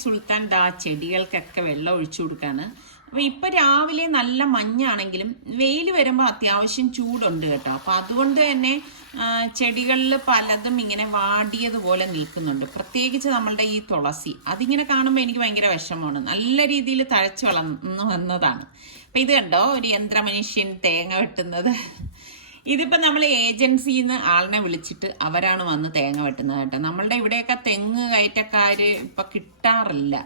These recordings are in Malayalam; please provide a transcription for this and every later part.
സുൽത്താൻ ദാ ചെടികൾക്കൊക്കെ വെള്ളം ഒഴിച്ചു കൊടുക്കാണ്. അപ്പോൾ ഇപ്പോൾ രാവിലെ നല്ല മഞ്ഞാണെങ്കിലും വെയിൽ വരുമ്പോൾ അത്യാവശ്യം ചൂടുണ്ട് കേട്ടോ. അപ്പോൾ അതുകൊണ്ട് തന്നെ ചെടികളിൽ പലതും ഇങ്ങനെ വാടിയതുപോലെ നിൽക്കുന്നുണ്ട്. പ്രത്യേകിച്ച് നമ്മളുടെ ഈ തുളസി, അതിങ്ങനെ കാണുമ്പോൾ എനിക്ക് ഭയങ്കര വിഷമമാണ്. നല്ല രീതിയിൽ തഴച്ചു വളർന്നു വന്നതാണ്. അപ്പം ഇത് കണ്ടോ, ഒരു യന്ത്രമനുഷ്യൻ തേങ്ങ വെട്ടുന്നത്. ഇതിപ്പോൾ നമ്മൾ ഏജൻസിയിൽ നിന്ന് ആളിനെ വിളിച്ചിട്ട് അവരാണ് വന്ന് തേങ്ങ വെട്ടുന്നത് കേട്ടോ. നമ്മളുടെ ഇവിടെയൊക്കെ തെങ്ങ് കയറ്റക്കാർ ഇപ്പം കിട്ടാറില്ല.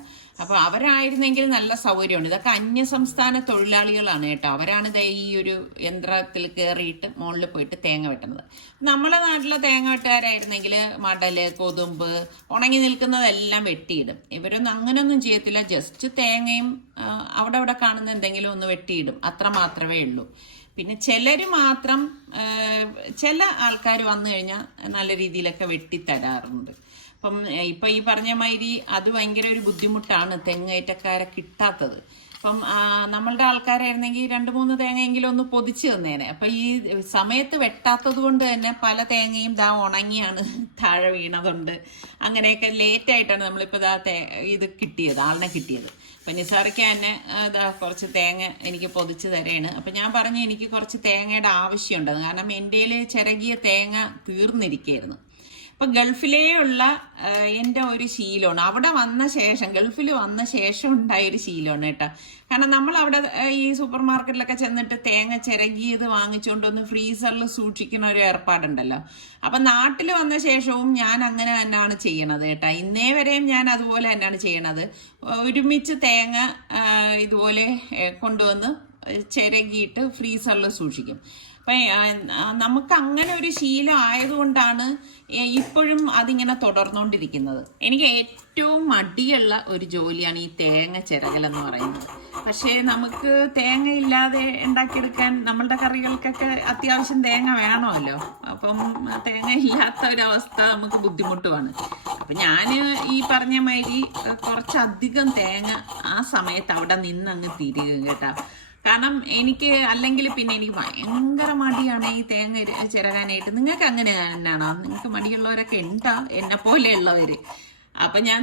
അപ്പോൾ അവരായിരുന്നെങ്കിൽ നല്ല സൗകര്യമുണ്ട്. ഇതൊക്കെ അന്യസംസ്ഥാന തൊഴിലാളികളാണ് കേട്ടോ. അവരാണ് ഈ ഒരു യന്ത്രത്തിൽ കയറിയിട്ട് മുകളിൽ പോയിട്ട് തേങ്ങ വെട്ടുന്നത്. നമ്മളെ നാട്ടിലെ തേങ്ങ വെട്ടുകാരായിരുന്നെങ്കിൽ മടല്, കൊതുമ്പ്, ഉണങ്ങി നിൽക്കുന്നതെല്ലാം വെട്ടിയിടും. ഇവരൊന്നും അങ്ങനെയൊന്നും ചെയ്യത്തില്ല. ജസ്റ്റ് തേങ്ങയും അവിടെ കാണുന്ന എന്തെങ്കിലും ഒന്ന് വെട്ടിയിടും, അത്ര മാത്രമേ ഉള്ളൂ. പിന്നെ ചിലർ മാത്രം, ചില ആൾക്കാർ വന്നു കഴിഞ്ഞാൽ നല്ല രീതിയിലൊക്കെ വെട്ടിത്തരാറുണ്ട്. അപ്പം ഇപ്പം ഈ പറഞ്ഞ മാതിരി അത് ഭയങ്കര ഒരു ബുദ്ധിമുട്ടാണ് തെങ്ങേറ്റക്കാരെ കിട്ടാത്തത്. അപ്പം നമ്മളുടെ ആൾക്കാരായിരുന്നെങ്കിൽ 2-3 തേങ്ങയെങ്കിലും ഒന്ന് പൊതിച്ച് തന്നേനെ. അപ്പം ഈ സമയത്ത് വെട്ടാത്തത് കൊണ്ട് തന്നെ പല തേങ്ങയും ഉണങ്ങിയാണ് താഴെ വീണതുണ്ട്. അങ്ങനെയൊക്കെ ലേറ്റായിട്ടാണ് നമ്മളിപ്പോൾ ഇത് കിട്ടിയത്, ആളിനെ കിട്ടിയത്. അപ്പം നിസാറിക്ക് തന്നെ കുറച്ച് തേങ്ങ എനിക്ക് പൊതിച്ച് തരാണ്. അപ്പം ഞാൻ പറഞ്ഞു എനിക്ക് കുറച്ച് തേങ്ങയുടെ ആവശ്യമുണ്ടെന്ന്. കാരണം എൻ്റെ ചിരകിയ തേങ്ങ തീർന്നിരിക്കുകയായിരുന്നു. അപ്പം ഗൾഫിലേയുള്ള എൻ്റെ ഒരു ശീലമാണ്, അവിടെ വന്ന ശേഷം, ഗൾഫിൽ വന്ന ശേഷം ഉണ്ടായൊരു ശീലമാണ് കേട്ടോ. കാരണം നമ്മളവിടെ ഈ സൂപ്പർ മാർക്കറ്റിലൊക്കെ ചെന്നിട്ട് തേങ്ങ ചിരകിയത് വാങ്ങിച്ചുകൊണ്ടൊന്ന് ഫ്രീസറിൽ സൂക്ഷിക്കുന്ന ഒരു ഏർപ്പാടുണ്ടല്ലോ. അപ്പം നാട്ടിൽ വന്ന ശേഷവും ഞാൻ അങ്ങനെ തന്നെയാണ് ചെയ്യണത് കേട്ടോ. ഇന്നേ വരെയും ഞാൻ അതുപോലെ തന്നെയാണ് ചെയ്യണത്. ഒരുമിച്ച് തേങ്ങ ഇതുപോലെ കൊണ്ടുവന്ന് ചിരകിയിട്ട് ഫ്രീസറിൽ സൂക്ഷിക്കും. അപ്പം നമുക്ക് അങ്ങനെ ഒരു ശീലം ആയതുകൊണ്ടാണ് ഇപ്പോഴും അതിങ്ങനെ തുടർന്നുകൊണ്ടിരിക്കുന്നത്. എനിക്ക് ഏറ്റവും മടിയുള്ള ഒരു ജോലിയാണ് ഈ തേങ്ങ ചിരകലെന്ന് പറയുന്നത്. പക്ഷേ നമുക്ക് തേങ്ങ ഇല്ലാതെ ഉണ്ടാക്കിയെടുക്കാൻ, നമ്മളുടെ കറികൾക്കൊക്കെ അത്യാവശ്യം തേങ്ങ വേണമല്ലോ. അപ്പം തേങ്ങ ഇല്ലാത്ത ഒരവസ്ഥ നമുക്ക് ബുദ്ധിമുട്ടുമാണ്. അപ്പം ഞാൻ ഈ പറഞ്ഞ മാതിരി കുറച്ചധികം തേങ്ങ ആ സമയത്ത് അവിടെ നിന്നങ്ങ് തിരികും കേട്ടോ. കാരണം എനിക്ക് അല്ലെങ്കിൽ പിന്നെ എനിക്ക് ഭയങ്കര മടിയാണ് ഈ തേങ്ങ ചിരകാനായിട്ട്. നിങ്ങൾക്ക് അങ്ങനെ തന്നെയാണോ? നിങ്ങൾക്ക് മടിയുള്ളവരൊക്കെ ഉണ്ടാ, എന്നെ പോലെയുള്ളവർ? അപ്പം ഞാൻ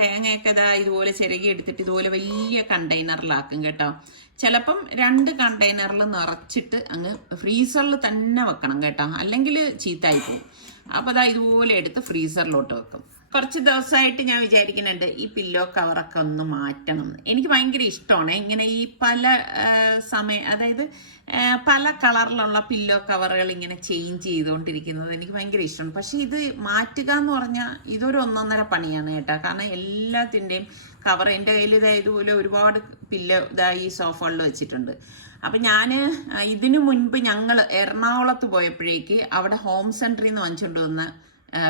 തേങ്ങയൊക്കെ ഇതുപോലെ ചിരകി എടുത്തിട്ട് ഇതുപോലെ വലിയ കണ്ടെയ്നറിലാക്കും കേട്ടോ. ചിലപ്പം 2 കണ്ടെയ്നറിൽ നിറച്ചിട്ട് അങ്ങ് ഫ്രീസറിൽ തന്നെ വെക്കണം കേട്ടോ, അല്ലെങ്കിൽ ചീത്തായി പോകും. അപ്പോൾ ഇതുപോലെ എടുത്ത് ഫ്രീസറിലോട്ട് വെക്കും. കുറച്ച് ദിവസമായിട്ട് ഞാൻ വിചാരിക്കുന്നുണ്ട് ഈ പില്ലോ കവറൊക്കെ ഒന്ന് മാറ്റണം. എനിക്ക് ഭയങ്കര ഇഷ്ടമാണ് ഇങ്ങനെ ഈ പല അതായത് പല കളറിലുള്ള പില്ലോ കവറുകൾ ഇങ്ങനെ ചേഞ്ച് ചെയ്തുകൊണ്ടിരിക്കുന്നത് എനിക്ക് ഭയങ്കര ഇഷ്ടമാണ്. പക്ഷെ ഇത് മാറ്റുക എന്ന് പറഞ്ഞാൽ ഇതൊരു 1.5 പണിയാണ് കേട്ടോ. കാരണം എല്ലാത്തിൻ്റെയും കവർ എൻ്റെ കയ്യിൽ ഇതുപോലെ ഒരുപാട് പില്ലോ ഈ സോഫകളിൽ വെച്ചിട്ടുണ്ട്. അപ്പം ഞാൻ ഇതിനു മുൻപ് ഞങ്ങൾ എറണാകുളത്ത് പോയപ്പോഴേക്ക് അവിടെ ഹോം സെൻറ്ററിൽ നിന്ന് വാങ്ങിച്ചുകൊണ്ട് വന്ന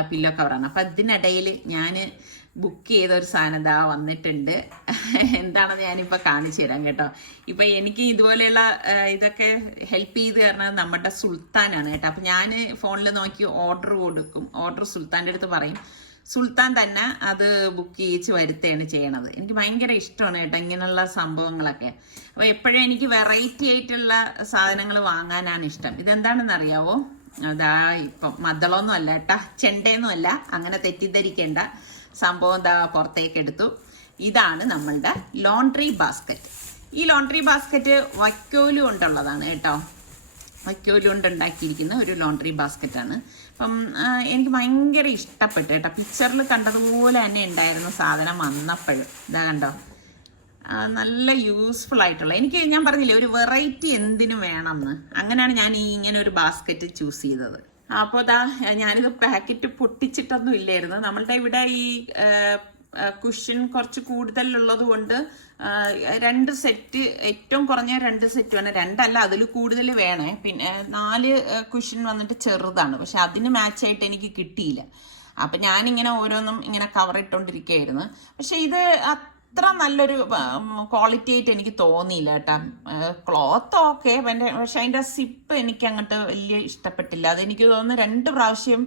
പില്ലോ കവറാണ്. അപ്പം ഇതിനിടയിൽ ഞാൻ ബുക്ക് ചെയ്ത ഒരു സാധനം വന്നിട്ടുണ്ട്. എന്താണെന്ന് ഞാനിപ്പോൾ കാണിച്ചു തരാം കേട്ടോ. ഇപ്പം എനിക്ക് ഇതുപോലെയുള്ള ഇതൊക്കെ ഹെൽപ്പ് ചെയ്ത് തരുന്നത് നമ്മുടെ സുൽത്താനാണ് കേട്ടോ. അപ്പം ഞാൻ ഫോണിൽ നോക്കി ഓർഡർ കൊടുക്കും. ഓർഡർ സുൽത്താൻ്റെ അടുത്ത് പറയും. സുൽത്താൻ തന്നെ അത് ബുക്ക് ചെയ്യിച്ച് വരുത്തുകയാണ് ചെയ്യണത്. എനിക്ക് ഭയങ്കര ഇഷ്ടമാണ് കേട്ടോ ഇങ്ങനെയുള്ള സംഭവങ്ങളൊക്കെ. അപ്പോൾ എപ്പോഴും എനിക്ക് വെറൈറ്റി ആയിട്ടുള്ള സാധനങ്ങൾ വാങ്ങാനാണ് ഇഷ്ടം. ഇതെന്താണെന്ന് അറിയാവോ? ഇപ്പം മദ്ദളമൊന്നും അല്ല കേട്ടോ, ചെണ്ടയൊന്നും അല്ല, അങ്ങനെ തെറ്റിദ്ധരിക്കേണ്ട. സംഭവം പുറത്തേക്ക് എടുത്തു. ഇതാണ് നമ്മളുടെ ലോണ്ട്രി ബാസ്ക്കറ്റ്. ഈ ലോണ്ട്രി ബാസ്ക്കറ്റ് വൈക്കോല് കൊണ്ടുള്ളതാണ് കേട്ടോ. വൈക്കോല് കൊണ്ട് ഉണ്ടാക്കിയിരിക്കുന്ന ഒരു ലോണ്ട്രി ബാസ്ക്കറ്റാണ്. അപ്പം എനിക്ക് ഭയങ്കര ഇഷ്ടപ്പെട്ടു കേട്ടോ. പിക്ചറിൽ കണ്ടതുപോലെ തന്നെ ഉണ്ടായിരുന്ന സാധനം വന്നപ്പോഴും കണ്ടോ, നല്ല യൂസ്ഫുൾ ആയിട്ടുള്ള, ഞാൻ പറഞ്ഞില്ലേ ഒരു വെറൈറ്റി എന്തിനു വേണമെന്ന്, അങ്ങനെയാണ് ഞാൻ ഇങ്ങനെ ഒരു ബാസ്ക്കറ്റ് ചൂസ് ചെയ്തത്. അപ്പോൾ ഞാനിത് പാക്കറ്റ് പൊട്ടിച്ചിട്ടൊന്നും ഇല്ലായിരുന്നു. നമ്മളുടെ ഇവിടെ ഈ കുഷൻ കുറച്ച് കൂടുതലുള്ളത് കൊണ്ട് 2 സെറ്റ്, ഏറ്റവും കുറഞ്ഞ 2 സെറ്റ് വേണം. 2 അല്ല, അതിൽ കൂടുതൽ വേണേ. പിന്നെ 4 കുഷൻ വന്നിട്ട് ചെറുതാണ്, പക്ഷെ അതിന് മാച്ചായിട്ട് എനിക്ക് കിട്ടിയില്ല. അപ്പം ഞാനിങ്ങനെ ഓരോന്നും ഇങ്ങനെ കവർ ഇട്ടുകൊണ്ടിരിക്കുകയായിരുന്നു. പക്ഷെ ഇത് അത്ര നല്ലൊരു ക്വാളിറ്റി ആയിട്ട് എനിക്ക് തോന്നിയില്ല കേട്ടോ. ക്ലോത്ത് ഓക്കെ, പക്ഷെ അതിൻ്റെ സിപ്പ് എനിക്ക് അങ്ങോട്ട് വലിയ ഇഷ്ടപ്പെട്ടില്ല. അതെനിക്ക് തോന്നുന്നു 2 പ്രാവശ്യം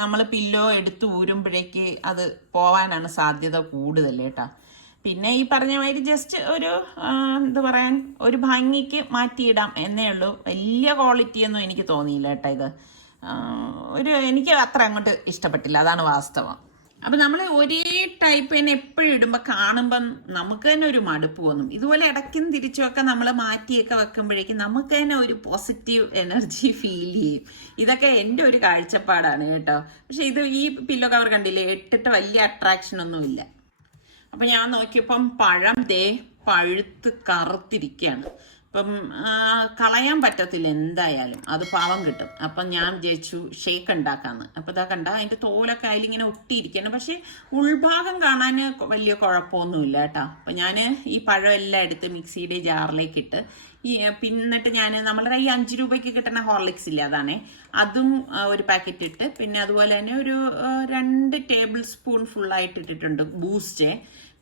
നമ്മൾ പില്ലോ എടുത്ത് ഊരുമ്പോഴേക്ക് അത് പോവാനാണ് സാധ്യത കൂടുതൽ കേട്ടോ. പിന്നെ ഈ പറഞ്ഞ മാതിരി ജസ്റ്റ് ഒരു ഒരു ഭംഗിക്ക് മാറ്റിയിടാം എന്നേ ഉള്ളൂ. വലിയ ക്വാളിറ്റിയൊന്നും എനിക്ക് തോന്നിയില്ല കേട്ടോ. ഇത് എനിക്ക് അത്ര അങ്ങോട്ട് ഇഷ്ടപ്പെട്ടില്ല, അതാണ് വാസ്തവം. അപ്പം നമ്മൾ ഒരേ ടൈപ്പ് തന്നെ എപ്പോഴും ഇടുമ്പോൾ കാണുമ്പം നമുക്ക് തന്നെ ഒരു മടുപ്പ് തോന്നും. ഇതുപോലെ ഇടയ്ക്കും തിരിച്ചുമൊക്കെ നമ്മൾ മാറ്റിയൊക്കെ വെക്കുമ്പോഴേക്കും നമുക്ക് തന്നെ ഒരു പോസിറ്റീവ് എനർജി ഫീൽ ചെയ്യും. ഇതൊക്കെ എൻ്റെ ഒരു കാഴ്ചപ്പാടാണ് കേട്ടോ. പക്ഷെ ഈ പില്ലോ കവർ കണ്ടില്ലേ, ഇട്ടിട്ട് വലിയ അട്രാക്ഷൻ ഒന്നുമില്ല. അപ്പം ഞാൻ നോക്കിയപ്പം പഴം പഴുത്ത് കറുത്തിരിക്കുകയാണ്. അപ്പം കളയാൻ പറ്റത്തില്ല എന്തായാലും, അത് പാവം കിട്ടും. അപ്പം ഞാൻ വിചാരിച്ചു ഷേക്ക് ഉണ്ടാക്കാമെന്ന്. അപ്പം ഇതാ കണ്ട അതിൻ്റെ തോലൊക്കെ അതിലിങ്ങനെ ഒട്ടിയിരിക്കുകയാണ്. പക്ഷേ ഉൾഭാഗം കാണാൻ വലിയ കുഴപ്പമൊന്നുമില്ല കേട്ടോ. അപ്പം ഞാൻ ഈ പഴം എല്ലാം എടുത്ത് മിക്സിയുടെ ജാറിലേക്ക് ഇട്ട് പിന്നിട്ട് ഞാൻ നമ്മളുടെ ഈ 5 രൂപയ്ക്ക് കിട്ടുന്ന ഹോർലിക്സ് ഇല്ല, അതാണേ, അതും ഒരു പാക്കറ്റ് ഇട്ട്, പിന്നെ അതുപോലെ തന്നെ ഒരു 2 ടേബിൾ സ്പൂൺ ഫുള്ളായിട്ട് ഇട്ടിട്ടുണ്ട് ബൂസ്റ്റ്.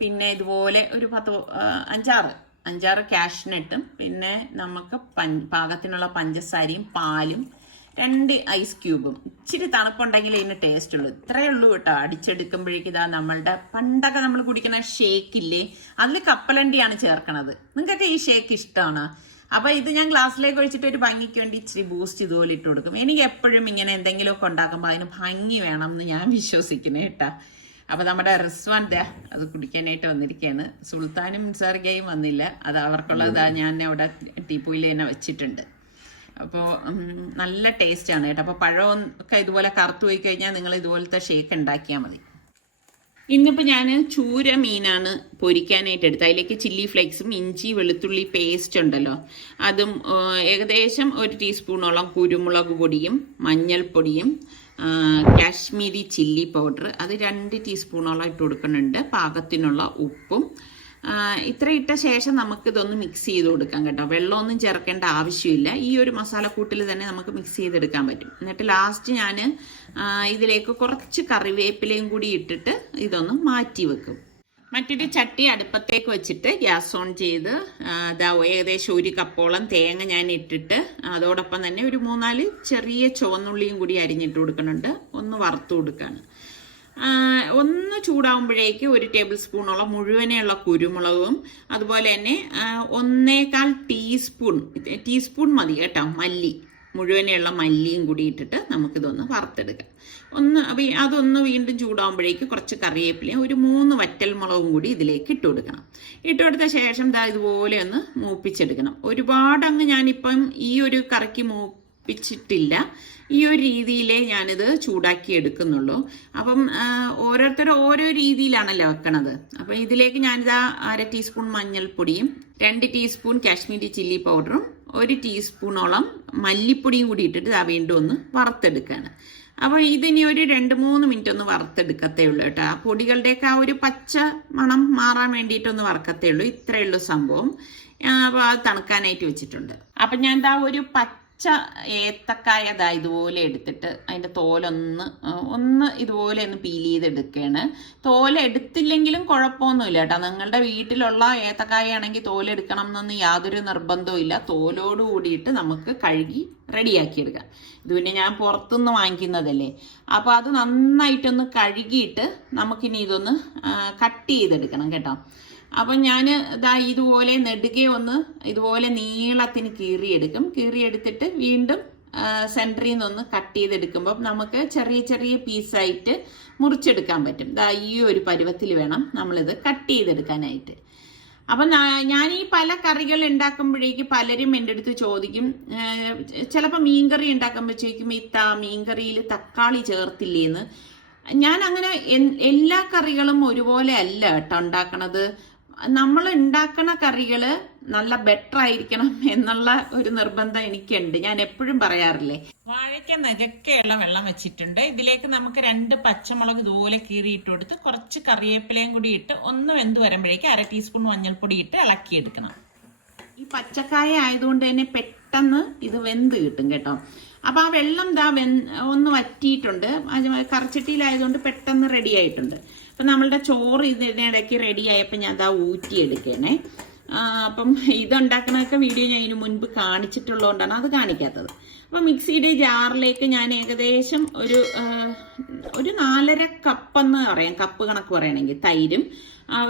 പിന്നെ ഇതുപോലെ ഒരു 5-6 കാഷ്നട്ടും, പിന്നെ നമുക്ക് പാകത്തിനുള്ള പഞ്ചസാരയും പാലും 2 ഐസ് ക്യൂബും. ഇച്ചിരി തണുപ്പുണ്ടെങ്കിൽ ഇതിന് ടേസ്റ്റ് ഉള്ളൂ. ഇത്രയേ ഉള്ളൂ കേട്ടോ. അടിച്ചെടുക്കുമ്പോഴേക്കും ഇതാ നമ്മളുടെ പണ്ടൊക്കെ നമ്മൾ കുടിക്കുന്ന ഷേക്കില്ലേ, അതിൽ കപ്പലണ്ടിയാണ് ചേർക്കണത്. നിങ്ങൾക്കൊക്കെ ഈ ഷേക്ക് ഇഷ്ടമാണ്? അപ്പോൾ ഇത് ഞാൻ ഗ്ലാസ്സിലേക്ക് ഒഴിച്ചിട്ട് ഒരു ഭംഗിക്ക് വേണ്ടി ഇച്ചിരി ബൂസ്റ്റ് ഇതുപോലെ ഇട്ട് കൊടുക്കും. എനിക്ക് എപ്പോഴും ഇങ്ങനെ എന്തെങ്കിലുമൊക്കെ ഉണ്ടാക്കുമ്പോൾ അതിന് ഭംഗി വേണം എന്ന് ഞാൻ വിശ്വസിക്കുന്നത് കേട്ടോ. അപ്പോൾ നമ്മുടെ റിസ്വാൻ അത് കുടിക്കാനായിട്ട് വന്നിരിക്കുകയാണ്. സുൽത്താനും സർഗയും വന്നില്ല, അത് അവർക്കുള്ളത് ഞാൻ അവിടെ ടീപ്പോയിൽ തന്നെ വെച്ചിട്ടുണ്ട്. അപ്പോൾ നല്ല ടേസ്റ്റാണ് കേട്ടോ. അപ്പോൾ പഴം ഒക്കെ ഇതുപോലെ കറുത്തു പോയി കഴിഞ്ഞാൽ നിങ്ങൾ ഇതുപോലത്തെ ഷേക്ക് ഉണ്ടാക്കിയാൽ മതി. ഇന്നിപ്പോൾ ഞാൻ ചൂര മീനാണ് പൊരിക്കാനായിട്ട് എടുത്തത്. അതിലേക്ക് ചില്ലി ഫ്ലേക്സും ഇഞ്ചി വെളുത്തുള്ളി പേസ്റ്റ് ഉണ്ടല്ലോ, അതും ഏകദേശം 1 ടീസ്പൂണോളം കുരുമുളക് പൊടിയും മഞ്ഞൾപ്പൊടിയും കാശ്മീരി ചില്ലി പൗഡർ അത് 2 ടീസ്പൂണോളം ഇട്ട് കൊടുക്കുന്നുണ്ട്, പാകത്തിനുള്ള ഉപ്പും. ഇത്ര ഇട്ട ശേഷം നമുക്ക് ഇതൊന്ന് മിക്സ് ചെയ്ത് കൊടുക്കാം കേട്ടോ. വെള്ളമൊന്നും ചേർക്കേണ്ട ആവശ്യമില്ല. ഈ ഒരു മസാലക്കൂട്ടിൽ തന്നെ നമുക്ക് മിക്സ് ചെയ്തെടുക്കാൻ പറ്റും. എന്നിട്ട് ലാസ്റ്റ് ഞാൻ ഇതിലേക്ക് കുറച്ച് കറിവേപ്പിലയും കൂടി ഇട്ടിട്ട് ഇതൊന്ന് മാറ്റി വെക്കും. മറ്റൊരു ചട്ടി അടുപ്പത്തേക്ക് വെച്ചിട്ട് ഗ്യാസ് ഓൺ ചെയ്ത് ഏകദേശം 1 കപ്പോളം തേങ്ങ ഞാൻ ഇട്ടിട്ട് അതോടൊപ്പം തന്നെ ഒരു 3-4 ചെറിയ ചുവന്നുള്ളിയും കൂടി അരിഞ്ഞിട്ട് കൊടുക്കുന്നുണ്ട്. ഒന്ന് വറുത്ത് കൊടുക്കുകയാണ്. ഒന്ന് ചൂടാവുമ്പോഴേക്ക് 1 ടേബിൾ സ്പൂണോളം മുഴുവനെയുള്ള കുരുമുളകും, അതുപോലെ തന്നെ 1/4 ടീസ്പൂൺ മതി കേട്ടോ മല്ലി, മുഴുവനെയുള്ള മല്ലിയും കൂടി ഇട്ടിട്ട് നമുക്കിതൊന്ന് വറുത്തെടുക്കാം. അതൊന്ന് വീണ്ടും ചൂടാകുമ്പോഴേക്ക് കുറച്ച് കറിവേപ്പിലയും 3 വറ്റൽമുളകും കൂടി ഇതിലേക്ക് ഇട്ട് കൊടുക്കണം. ഇട്ട് കൊടുത്ത ശേഷം ഇതുപോലെ ഒന്ന് മൂപ്പിച്ചെടുക്കണം. ഒരുപാട് ഞാനിപ്പം ഈ ഒരു കറിക്ക് മൂപ്പിച്ചിട്ടില്ല. ഈ ഒരു രീതിയിലേ ഞാനിത് ചൂടാക്കി എടുക്കുന്നുള്ളൂ. അപ്പം ഓരോരുത്തരും ഓരോ രീതിയിലാണല്ലോ വെക്കണത്. അപ്പം ഇതിലേക്ക് ഞാനിതാ 1/2 ടീസ്പൂൺ മഞ്ഞൾപ്പൊടിയും 2 ടീസ്പൂൺ കാശ്മീരി ചില്ലി പൗഡറും 1 ടീസ്പൂണോളം മല്ലിപ്പൊടിയും കൂടി ഇട്ടിട്ട് വീണ്ടും ഒന്ന് വറുത്തെടുക്കുകയാണ്. അപ്പോൾ ഇതിനി ഒരു 2-3 മിനിറ്റ് ഒന്ന് വറുത്തെടുക്കത്തേ ഉള്ളൂ കേട്ടോ. ആ പൊടികളുടെയൊക്കെ ആ ഒരു പച്ച മണം മാറാൻ വേണ്ടിയിട്ടൊന്ന് വറുക്കത്തേ ഉള്ളൂ. ഇത്രയേ ഉള്ളൂ സംഭവം. അപ്പോൾ അത് തണുക്കാനായിട്ട് വെച്ചിട്ടുണ്ട്. അപ്പം ഞാൻ ഒരു ഏത്തക്കായ ഇതുപോലെ എടുത്തിട്ട് അതിൻ്റെ തോലൊന്ന് ഇതുപോലെ ഒന്ന് പീൽ ചെയ്തെടുക്കുകയാണ്. തോലെടുത്തില്ലെങ്കിലും കുഴപ്പമൊന്നുമില്ല കേട്ടോ. നിങ്ങളുടെ വീട്ടിലുള്ള ഏത്തക്കായ ആണെങ്കിൽ തോലെടുക്കണം എന്നൊന്നും യാതൊരു നിർബന്ധവും ഇല്ല. തോലോട് കൂടിയിട്ട് നമുക്ക് കഴുകി റെഡിയാക്കിയെടുക്കാം. ഇത് പിന്നെ ഞാൻ പുറത്തുനിന്ന് വാങ്ങിക്കുന്നതല്ലേ. അപ്പോൾ അത് നന്നായിട്ടൊന്ന് കഴുകിയിട്ട് നമുക്കിനി ഇതൊന്ന് കട്ട് ചെയ്തെടുക്കണം കേട്ടോ. അപ്പം ഞാൻ ഇതുപോലെ നെടുകെ ഒന്ന് ഇതുപോലെ നീളത്തിന് കീറിയെടുത്തിട്ട് വീണ്ടും സെൻറ്ററിൽ നിന്നൊന്ന് കട്ട് ചെയ്തെടുക്കുമ്പോൾ നമുക്ക് ചെറിയ ചെറിയ പീസായിട്ട് മുറിച്ചെടുക്കാൻ പറ്റും. ഈ ഒരു പരുവത്തിൽ വേണം നമ്മളിത് കട്ട് ചെയ്തെടുക്കാനായിട്ട്. അപ്പം ഞാൻ ഈ പല കറികൾ ഉണ്ടാക്കുമ്പോഴേക്ക് പലരും എൻ്റെ അടുത്ത് ചോദിക്കും, ചിലപ്പോൾ മീൻകറി ഉണ്ടാക്കുമ്പോഴേക്കും മീൻകറിയിൽ തക്കാളി ചേർത്തില്ലേന്ന്. ഞാൻ അങ്ങനെ എല്ലാ കറികളും ഒരുപോലെ അല്ല കേട്ടോ ഉണ്ടാക്കണത്. നമ്മൾ ഉണ്ടാക്കണ കറികൾ നല്ല ബെറ്റർ ആയിരിക്കണം എന്നുള്ള ഒരു നിർബന്ധം എനിക്കുണ്ട്. ഞാൻ എപ്പോഴും പറയാറില്ലേ, വാഴയ്ക്ക നകക്കെയുള്ള വെള്ളം വെച്ചിട്ടുണ്ട്. ഇതിലേക്ക് നമുക്ക് 2 പച്ചമുളക് ഇതുപോലെ കീറിയിട്ട് കൊടുത്ത് കുറച്ച് കറിവേപ്പിലയും കൂടി ഇട്ട് ഒന്ന് വെന്ത് വരുമ്പോഴേക്ക് 1/2 ടീസ്പൂൺ മഞ്ഞൾപ്പൊടി ഇട്ട് ഇളക്കിയെടുക്കണം. ഈ പച്ചക്കായ ആയതുകൊണ്ട് തന്നെ പെട്ടെന്ന് ഇത് വെന്ത് കിട്ടും കേട്ടോ. അപ്പൊ ആ വെള്ളം ഒന്ന് വറ്റിയിട്ടുണ്ട്. കറിച്ചട്ടിയിലായതുകൊണ്ട് പെട്ടെന്ന് റെഡി ആയിട്ടുണ്ട്. അപ്പം നമ്മളുടെ ചോറ് ഇതിനിടയ്ക്ക് റെഡി ആയപ്പോൾ ഞാൻ ഊറ്റിയെടുക്കണേ. അപ്പം ഇതുണ്ടാക്കണൊക്കെ വീഡിയോ ഞാൻ ഇതിനു മുൻപ് കാണിച്ചിട്ടുള്ളതുകൊണ്ടാണ് അത് കാണിക്കാത്തത്. അപ്പം മിക്സിയുടെ ജാറിലേക്ക് ഞാൻ ഏകദേശം ഒരു 4.5 കപ്പെന്ന് പറയാം, കപ്പ് കണക്ക് പറയണമെങ്കിൽ, തൈരും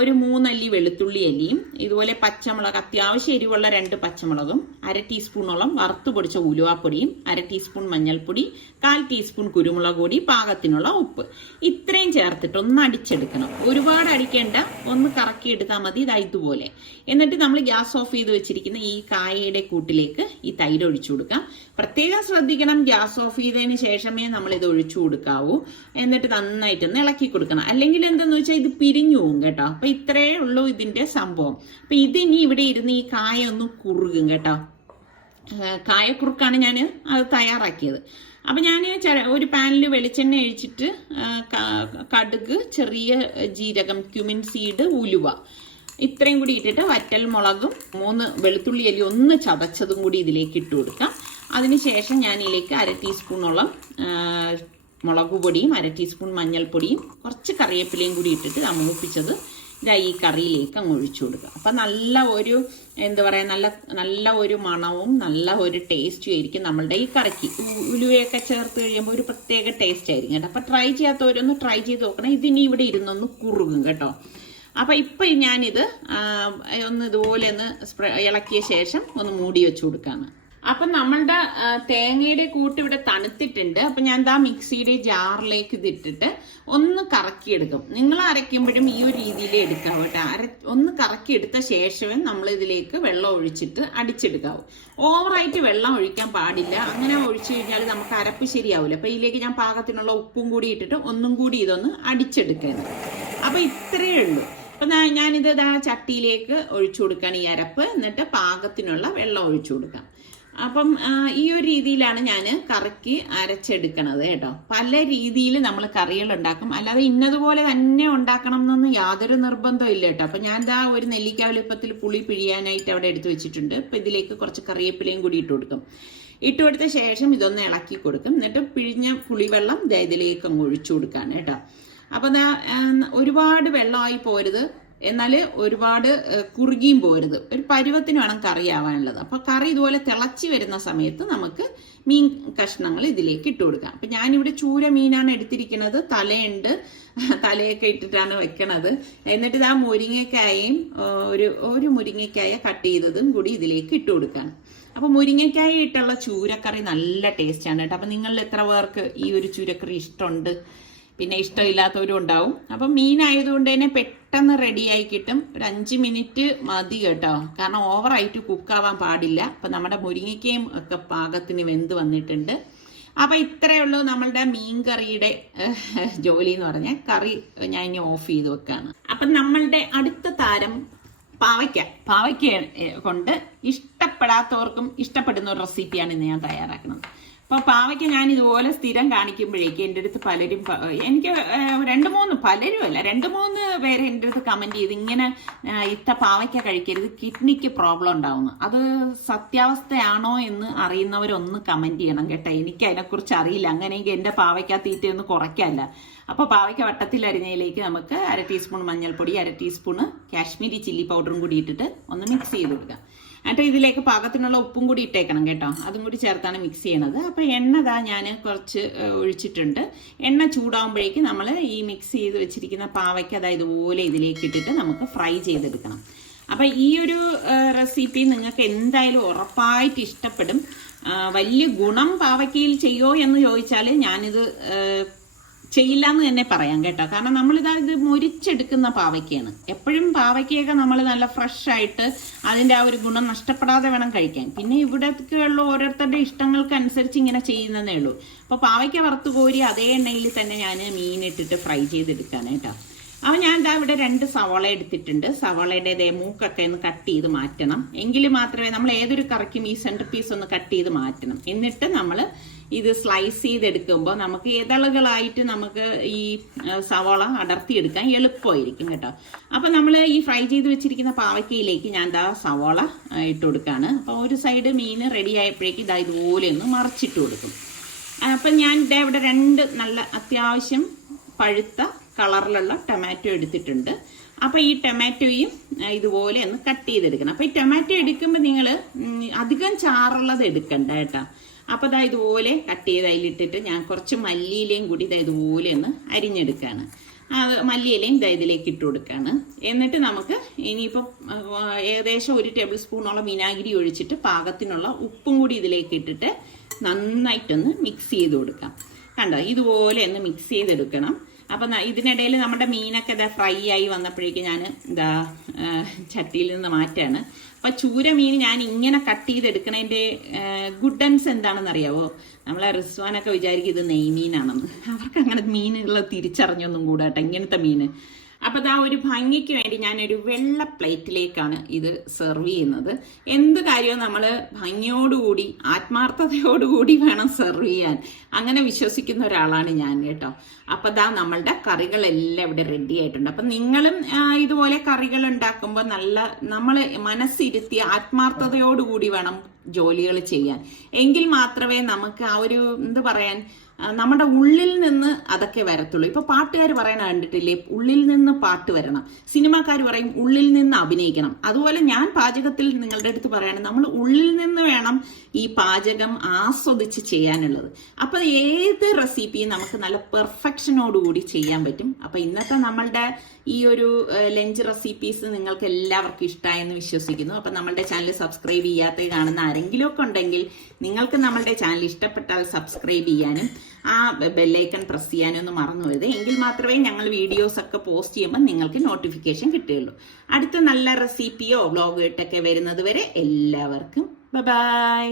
ഒരു 3 അല്ലി വെളുത്തുള്ളി അല്ലിയും, ഇതുപോലെ പച്ചമുളക്, അത്യാവശ്യം എരിവുള്ള 2 പച്ചമുളകും, 1/2 ടീസ്പൂണോളം വറുത്ത് പൊടിച്ച ഉലുവാപ്പൊടിയും, 1/2 ടീസ്പൂൺ മഞ്ഞൾപ്പൊടി, 1/4 ടീസ്പൂൺ കുരുമുളക് പൊടി, പാകത്തിനുള്ള ഉപ്പ്, ഇത്രയും ചേർത്തിട്ട് ഒന്ന് അടിച്ചെടുക്കണം. ഒരുപാട് അടിക്കേണ്ട, ഒന്ന് കറക്കി എടുത്താൽ മതി. ഇതുപോലെ. എന്നിട്ട് നമ്മൾ ഗ്യാസ് ഓഫ് ചെയ്ത് വെച്ചിരിക്കുന്ന ഈ കായയുടെ കൂട്ടിലേക്ക് ഈ തൈര് ഒഴിച്ചു കൊടുക്കാം. പ്രത്യേകം ശ്രദ്ധിക്കണം, ഗ്യാസ് ഓഫ് ചെയ്തതിന് ശേഷമേ നമ്മൾ ഇത് ഒഴിച്ചു കൊടുക്കാവൂ. എന്നിട്ട് നന്നായിട്ടൊന്ന് ഇളക്കി കൊടുക്കണം. അല്ലെങ്കിൽ എന്തെന്ന് വെച്ചാൽ ഇത് പിരിഞ്ഞു പോകും കേട്ടോ. അപ്പൊ ഇത്രയേ ഉള്ളൂ ഇതിന്റെ സംഭവം. അപ്പൊ ഇതിനി ഇവിടെ ഇരുന്ന് ഈ കായ ഒന്ന് കുറുകും കേട്ടോ. കായക്കുറുക്കാണ് ഞാൻ അത് തയ്യാറാക്കിയത്. അപ്പൊ ഞാൻ ഒരു പാനിൽ വെളിച്ചെണ്ണ ഒഴിച്ചിട്ട് കടുക്, ചെറിയ ജീരകം, ക്യുമിൻ സീഡ്, ഉലുവ ഇത്രയും കൂടി ഇട്ടിട്ട് വറ്റൽ മുളകും 3 വെളുത്തുള്ളി അല്ലി ഒന്ന് ചതച്ചതും കൂടി ഇതിലേക്ക് ഇട്ട് കൊടുക്കാം. അതിനുശേഷം ഞാൻ ഇതിലേക്ക് 1/2 ടീസ്പൂണോളം മുളക് പൊടിയും, 1/2 ടീസ്പൂൺ മഞ്ഞൾപ്പൊടിയും, കുറച്ച് കറിവേപ്പിലയും കൂടി ഇട്ടിട്ട് മൂപ്പിച്ചത് ഈ കറിയിലേക്ക് അങ്ങ് ഒഴിച്ചു കൊടുക്കുക. അപ്പം നല്ല ഒരു എന്താ പറയുക, നല്ല ഒരു മണവും നല്ല ഒരു ടേസ്റ്റും ആയിരിക്കും നമ്മളുടെ ഈ കറിക്ക്. ഉലുവയൊക്കെ ചേർത്ത് കഴിയുമ്പോൾ ഒരു പ്രത്യേക ടേസ്റ്റ് ആയിരിക്കും കേട്ടോ. അപ്പം ട്രൈ ചെയ്യാത്തവരൊന്ന് ട്രൈ ചെയ്ത് നോക്കണം. ഇതിനി ഇവിടെ ഇരുന്നൊന്ന് കുറുകും കേട്ടോ. അപ്പം ഇപ്പം ഞാനിത് ഒന്ന് ഇതുപോലെ ഒന്ന് ഇളക്കിയ ശേഷം ഒന്ന് മൂടി വെച്ച് കൊടുക്കാണ്. അപ്പം നമ്മളുടെ തേങ്ങയുടെ കൂട്ട് ഇവിടെ തണുത്തിട്ടുണ്ട്. അപ്പം ഞാൻ മിക്സിയുടെ ജാറിലേക്ക് ഇതിട്ടിട്ട് ഒന്ന് കറക്കിയെടുക്കും. നിങ്ങൾ അരയ്ക്കുമ്പോഴും ഈ ഒരു രീതിയിൽ എടുക്കാം കേട്ടോ. ഒന്ന് കറക്കിയെടുത്ത ശേഷമേ നമ്മൾ ഇതിലേക്ക് വെള്ളം ഒഴിച്ചിട്ട് അടിച്ചെടുക്കാവൂ. ഓവറായിട്ട് വെള്ളം ഒഴിക്കാൻ പാടില്ല. അങ്ങനെ ഒഴിച്ചു കഴിഞ്ഞാൽ നമുക്ക് അരപ്പ് ശരിയാവില്ല. അപ്പം ഇതിലേക്ക് ഞാൻ പാകത്തിനുള്ള ഉപ്പും കൂടി ഇട്ടിട്ട് ഒന്നും കൂടി ഇതൊന്ന് അടിച്ചെടുക്കണം. അപ്പം ഇത്രയേ ഉള്ളൂ. അപ്പം ഞാനിത് ചട്ടിയിലേക്ക് ഒഴിച്ചു കൊടുക്കാൻ ഈ അരപ്പ്, എന്നിട്ട് പാകത്തിനുള്ള വെള്ളം ഒഴിച്ചു കൊടുക്കാം. അപ്പം ഈ ഒരു രീതിയിലാണ് ഞാൻ കറിക്ക് അരച്ചെടുക്കണത് കേട്ടോ. പല രീതിയിൽ നമ്മൾ കറികൾ ഉണ്ടാക്കും, അല്ലാതെ ഇന്നതുപോലെ തന്നെ ഉണ്ടാക്കണം എന്നൊന്നും യാതൊരു നിർബന്ധവും ഇല്ല കേട്ടോ. അപ്പം ഞാൻ ഒരു നെല്ലിക്ക വലുപ്പത്തിൽ പുളി പിഴിയാനായിട്ട് അവിടെ എടുത്തു വെച്ചിട്ടുണ്ട്. അപ്പം ഇതിലേക്ക് കുറച്ച് കറിവേപ്പിലയും കൂടി ഇട്ട് കൊടുക്കും. ഇട്ട് കൊടുത്ത ശേഷം ഇതൊന്ന് ഇളക്കി കൊടുക്കും. എന്നിട്ട് പിഴിഞ്ഞ പുളിവെള്ളം ഇതിലേക്ക് അങ്ങ് ഒഴിച്ചു കൊടുക്കാണ് കേട്ടോ. അപ്പം ഒരുപാട് വെള്ളമായി പോരുത്, എന്നാൽ ഒരുപാട് കുറുകിയും പോരുത്. ഒരു പരുവത്തിന് വേണം കറി ആവാനുള്ളത്. അപ്പോൾ കറി ഇതുപോലെ തിളച്ച് വരുന്ന സമയത്ത് നമുക്ക് മീൻ കഷ്ണങ്ങൾ ഇതിലേക്ക് ഇട്ട് കൊടുക്കാം. അപ്പം ഞാനിവിടെ ചൂര മീനാണ് എടുത്തിരിക്കുന്നത്. തലയുണ്ട്, തലയൊക്കെ ഇട്ടിട്ടാണ് വെക്കണത്. എന്നിട്ട് മുരിങ്ങക്കായയും ഒരു മുരിങ്ങക്കായ കട്ട് ചെയ്തതും കൂടി ഇതിലേക്ക് ഇട്ട് കൊടുക്കാണ്. അപ്പം മുരിങ്ങക്കായ ഇട്ടുള്ള ചൂരക്കറി നല്ല ടേസ്റ്റാണ് കേട്ടോ. അപ്പം നിങ്ങളിൽ എത്ര പേർക്ക് ഈ ഒരു ചൂരക്കറി ഇഷ്ടമുണ്ട്? പിന്നെ ഇഷ്ടമില്ലാത്തവരും ഉണ്ടാവും. അപ്പം മീനായതുകൊണ്ട് തന്നെ പെട്ടെന്ന് റെഡിയായി കിട്ടും. ഒരു 5 മിനിറ്റ് മതി കേട്ടോ. കാരണം ഓവറായിട്ട് കുക്കാവാൻ പാടില്ല. അപ്പം നമ്മുടെ മുരിങ്ങയ്ക്കയും ഒക്കെ പാകത്തിന് വെന്ത് വന്നിട്ടുണ്ട്. അപ്പം ഇത്രയേ ഉള്ളൂ നമ്മളുടെ മീൻ കറിയുടെ ജോലി എന്ന് പറഞ്ഞാൽ. കറി ഞാൻ ഇനി ഓഫ് ചെയ്ത് വെക്കാണ്. അപ്പം നമ്മളുടെ അടുത്ത താരം പാവയ്ക്ക കൊണ്ട് ഇഷ്ടപ്പെടാത്തവർക്കും ഇഷ്ടപ്പെടുന്ന ഒരു റെസിപ്പിയാണ് ഇന്ന് ഞാൻ തയ്യാറാക്കുന്നത്. അപ്പോൾ പാവയ്ക്ക ഞാൻ ഇതുപോലെ സ്ഥിരം കാണിക്കുമ്പോഴേക്ക് എൻ്റെ അടുത്ത് പലരും, എനിക്ക് 2-3 പേര് എൻ്റെ അടുത്ത് കമൻറ്റ് ചെയ്ത് ഇങ്ങനെ പാവയ്ക്ക കഴിക്കരുത്, കിഡ്നിക്ക് പ്രോബ്ലം ഉണ്ടാവുന്നു. അത് സത്യാവസ്ഥയാണോ എന്ന് അറിയുന്നവരൊന്ന് കമൻറ്റ് ചെയ്യണം കേട്ടോ. എനിക്ക് അതിനെക്കുറിച്ച് അറിയില്ല. അങ്ങനെയെങ്കിൽ എൻ്റെ പാവയ്ക്ക തീറ്റയൊന്ന് കുറയ്ക്കാമല്ല. അപ്പോൾ പാവയ്ക്ക വട്ടത്തിൽ അരിഞ്ഞതിലേക്ക് നമുക്ക് 1/2 ടീസ്പൂൺ മഞ്ഞൾപ്പൊടി, 1/2 ടീസ്പൂണ് കാശ്മീരി ചില്ലി പൗഡറും കൂടി ഇട്ടിട്ട് ഒന്ന് മിക്സ് ചെയ്ത് കൊടുക്കാം. എന്നിട്ട് ഇതിലേക്ക് പാകത്തിനുള്ള ഉപ്പും കൂടി ഇട്ടേക്കണം കേട്ടോ. അതും കൂടി ചേർത്താണ് മിക്സ് ചെയ്യണത്. അപ്പോൾ എണ്ണ ഞാൻ കുറച്ച് ഒഴിച്ചിട്ടുണ്ട്. എണ്ണ ചൂടാകുമ്പോഴേക്ക് നമ്മൾ ഈ മിക്സ് ചെയ്ത് വെച്ചിരിക്കുന്ന പാവയ്ക്ക് ഇതുപോലെ ഇതിലേക്ക് ഇട്ടിട്ട് നമുക്ക് ഫ്രൈ ചെയ്തെടുക്കണം. അപ്പം ഈ ഒരു റെസിപ്പി നിങ്ങൾക്ക് എന്തായാലും ഉറപ്പായിട്ട് ഇഷ്ടപ്പെടും. വലിയ ഗുണം പാവയ്ക്കയിൽ ചെയ്യോ എന്ന് ചോദിച്ചാൽ ഞാനിത് ചെയ്യില്ല എന്ന് തന്നെ പറയാം കേട്ടോ. കാരണം ഇത് മുരിച്ചെടുക്കുന്ന പാവയ്ക്കയാണ്. എപ്പോഴും പാവയ്ക്കയൊക്കെ നമ്മൾ നല്ല ഫ്രഷ് ആയിട്ട് അതിൻ്റെ ഒരു ഗുണം നഷ്ടപ്പെടാതെ വേണം കഴിക്കാൻ. പിന്നെ ഇവിടെയൊക്കെയുള്ള ഓരോരുത്തരുടെ ഇഷ്ടങ്ങൾക്കനുസരിച്ച് ഇങ്ങനെ ചെയ്യുന്നതേ ഉള്ളൂ. അപ്പോൾ പാവയ്ക്ക വറുത്ത് കോരി അതേ എണ്ണയിൽ തന്നെ ഞാൻ മീനിട്ടിട്ട് ഫ്രൈ ചെയ്തെടുക്കാൻ കേട്ടോ. അപ്പോൾ ഞാൻ ഇവിടെ 2 സവാള എടുത്തിട്ടുണ്ട്. സവാളയുടെ മൂക്കൊക്കെ ഒന്ന് കട്ട് ചെയ്ത് മാറ്റണം. എങ്കിൽ മാത്രമേ നമ്മൾ ഏതൊരു കറിക്കും ഈ സെൻറ്റർ പീസ് ഒന്ന് കട്ട് ചെയ്ത് മാറ്റണം. എന്നിട്ട് നമ്മൾ ഇത് സ്ലൈസ് ചെയ്തെടുക്കുമ്പോൾ നമുക്ക് ഇതളുകളായിട്ട് നമുക്ക് ഈ സവാള അടർത്തിയെടുക്കാൻ എളുപ്പമായിരിക്കും കേട്ടോ. അപ്പം നമ്മൾ ഈ ഫ്രൈ ചെയ്ത് വെച്ചിരിക്കുന്ന പാവയ്ക്കയിലേക്ക് ഞാൻ സവാള ഇട്ട് കൊടുക്കുകയാണ്. അപ്പോൾ ഒരു സൈഡ് മീൻ റെഡി ആയപ്പോഴേക്ക് ഇതുപോലെ ഒന്ന് മറിച്ചിട്ട് കൊടുക്കും. അപ്പം ഞാൻ ഇവിടെ 2 നല്ല അത്യാവശ്യം പഴുത്ത കളറിലുള്ള ടൊമാറ്റോ എടുത്തിട്ടുണ്ട്. അപ്പോൾ ഈ ടൊമാറ്റോയും ഇതുപോലെ ഒന്ന് കട്ട് ചെയ്തെടുക്കണം. അപ്പോൾ ഈ ടൊമാറ്റോ എടുക്കുമ്പോൾ നിങ്ങൾ അധികം ചാറുള്ളത് എടുക്കണ്ട കേട്ടോ. അപ്പോൾ ഇതുപോലെ കട്ട് ചെയ്ത് അതിലിട്ടിട്ട് ഞാൻ കുറച്ച് മല്ലിയിലയും കൂടി ഇതുപോലെ ഒന്ന് അരിഞ്ഞെടുക്കുകയാണ്. മല്ലിയിലയും ഇതിലേക്ക് ഇട്ട് കൊടുക്കുകയാണ്. എന്നിട്ട് നമുക്ക് ഇനിയിപ്പോൾ ഏകദേശം 1 ടേബിൾ സ്പൂണോളം വിനാഗിരി ഒഴിച്ചിട്ട് പാകത്തിനുള്ള ഉപ്പും കൂടി ഇതിലേക്ക് ഇട്ടിട്ട് നന്നായിട്ടൊന്ന് മിക്സ് ചെയ്ത് കൊടുക്കാം. കണ്ടോ, ഇതുപോലെ ഒന്ന് മിക്സ് ചെയ്തെടുക്കണം. അപ്പം ഇതിനിടയിൽ നമ്മുടെ മീനൊക്കെ ഫ്രൈ ആയി വന്നപ്പോഴേക്കും ഞാൻ ചട്ടിയിൽ നിന്ന് മാറ്റാണ്. അപ്പം ചൂര മീൻ ഞാൻ ഇങ്ങനെ കട്ട് ചെയ്തെടുക്കണതിൻ്റെ ഗുഡൻസ് എന്താണെന്ന് അറിയാവോ? നമ്മളെ റിസ്വാനൊക്കെ വിചാരിക്കും ഇത് നെയ്മീനാണെന്ന്. അവർക്ക് അങ്ങനെ മീനുകൾ തിരിച്ചറിഞ്ഞൊന്നും കൂടാട്ടെ ഇങ്ങനത്തെ മീൻ. അപ്പം ഒരു ഭംഗിക്ക് വേണ്ടി ഞാനൊരു വെള്ള പ്ലേറ്റിലേക്കാണ് ഇത് സെർവ് ചെയ്യുന്നത്. എന്ത് കാര്യവും നമ്മൾ ഭംഗിയോടുകൂടി ആത്മാർത്ഥതയോടുകൂടി വേണം സെർവ് ചെയ്യാൻ. അങ്ങനെ വിശ്വസിക്കുന്ന ഒരാളാണ് ഞാൻ കേട്ടോ. അപ്പം നമ്മളുടെ കറികളെല്ലാം ഇവിടെ റെഡി ആയിട്ടുണ്ട്. അപ്പം നിങ്ങളും ഇതുപോലെ കറികൾ ഉണ്ടാക്കുമ്പോൾ നമ്മൾ മനസ്സിരുത്തി ആത്മാർത്ഥതയോടുകൂടി വേണം ജോലികൾ ചെയ്യാൻ. എങ്കിൽ മാത്രമേ നമുക്ക് ആ ഒരു നമ്മുടെ ഉള്ളിൽ നിന്ന് അതൊക്കെ വരത്തുള്ളൂ. ഇപ്പൊ പാട്ടുകാർ പറയണ കണ്ടിട്ടില്ലേ, ഉള്ളിൽ നിന്ന് പാട്ട് വരണം. സിനിമാക്കാർ പറയും ഉള്ളിൽ നിന്ന് അഭിനയിക്കണം. അതുപോലെ ഞാൻ പാചകത്തിൽ നിങ്ങളുടെ അടുത്ത് പറയാണ്, നമ്മൾ ഉള്ളിൽ നിന്ന് വേണം ഈ പാചകം ആസ്വദിച്ച് ചെയ്യാനുള്ളത്. അപ്പൊ ഏത് റെസിപ്പിയും നമുക്ക് നല്ല പെർഫെക്ഷനോടുകൂടി ചെയ്യാൻ പറ്റും. അപ്പൊ ഇന്നത്തെ നമ്മളുടെ ഈ ഒരു ലഞ്ച് റെസിപ്പീസ് നിങ്ങൾക്ക് എല്ലാവർക്കും ഇഷ്ടമായെന്ന് വിശ്വസിക്കുന്നു. അപ്പം നമ്മളുടെ ചാനൽ സബ്സ്ക്രൈബ് ചെയ്യാത്ത കാണുന്ന ആരെങ്കിലും ഒക്കെ ഉണ്ടെങ്കിൽ നിങ്ങൾക്ക് നമ്മളുടെ ചാനൽ ഇഷ്ടപ്പെട്ടാൽ സബ്സ്ക്രൈബ് ചെയ്യാനും ആ ബെല്ലൈക്കൺ പ്രസ് ചെയ്യാനും ഒന്നും മറന്നു പോയത്. എങ്കിൽ മാത്രമേ ഞങ്ങൾ വീഡിയോസ് ഒക്കെ പോസ്റ്റ് ചെയ്യുമ്പോൾ നിങ്ങൾക്ക് നോട്ടിഫിക്കേഷൻ കിട്ടുകയുള്ളൂ. അടുത്ത നല്ല റെസിപ്പിയോ വ്ളോഗോ ഇട്ടൊക്കെ വരുന്നത് വരെ എല്ലാവർക്കും ബൈ.